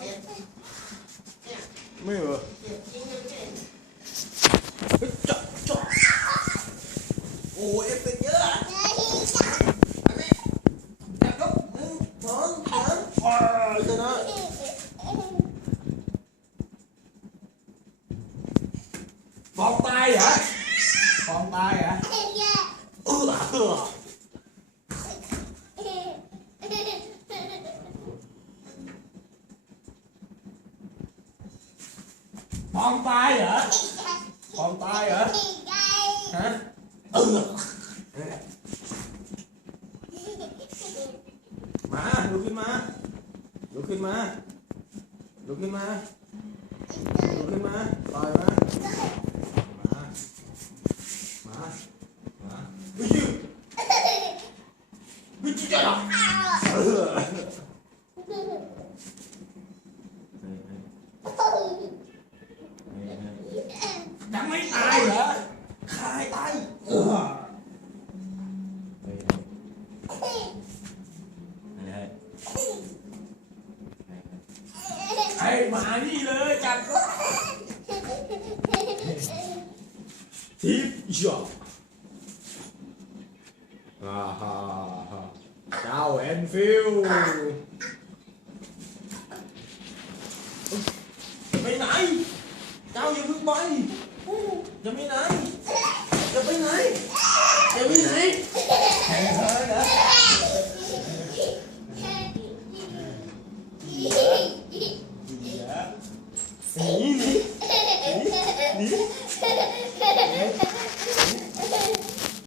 เด็ดเนี่ยไม่เหรอเด็ดทิ้งเปองตายเหรอปองตายเหรอฮะมาลุกขึ้นมาลุกขึ้นมาลุกขึ้นมาลุกขึ้นมาต่อยมามามามาไม่ยืดไม่ยืดจ้ะออยังไม่ตายเหรอคายตายเออ ไอ้มานี่เลยจัดทิปช็อปอ่าฮ่าฮ่าเจ้าแอนฟิลจะไปไหน เจ้าอย่าเพิ่งไปจะไปไหนจะไปไหนจะไปไหน 你你你。